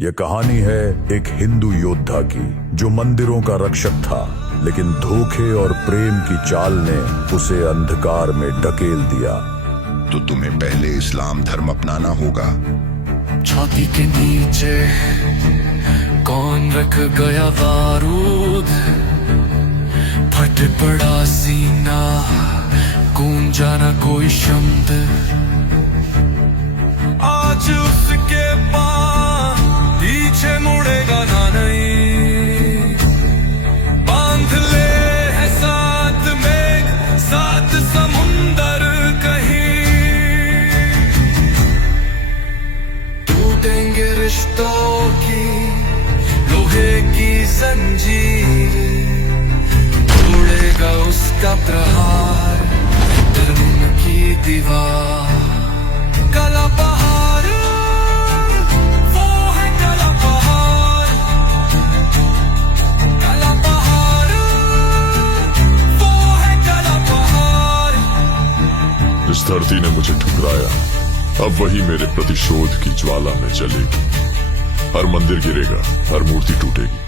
यह कहानी है एक हिंदू योद्धा की जो मंदिरों का रक्षक था, लेकिन धोखे और प्रेम की चाल ने उसे अंधकार में ढकेल दिया। तो तुम्हें पहले इस्लाम धर्म अपनाना होगा। छाती के नीचे कौन रख गया बारूद, फट पड़ा सीना, गूंजा ना कोई शब्द। आज उसके पास पीछे मुड़ेगा ना नहीं, बांध ले है साथ में साथ समुंदर कहीं। टूटेंगे रिश्तों की लोहे की जंजीर, तोड़ेगा उसका प्रहार धर्म की दीवार। काला पहाड़ वो है काला पहाड़, काला पहाड़ वो है काला पहाड़। इस धरती ने मुझे ठुकराया, अब वही मेरे प्रतिशोध की ज्वाला में जलेगी। हर मंदिर गिरेगा, हर मूर्ति टूटेगी।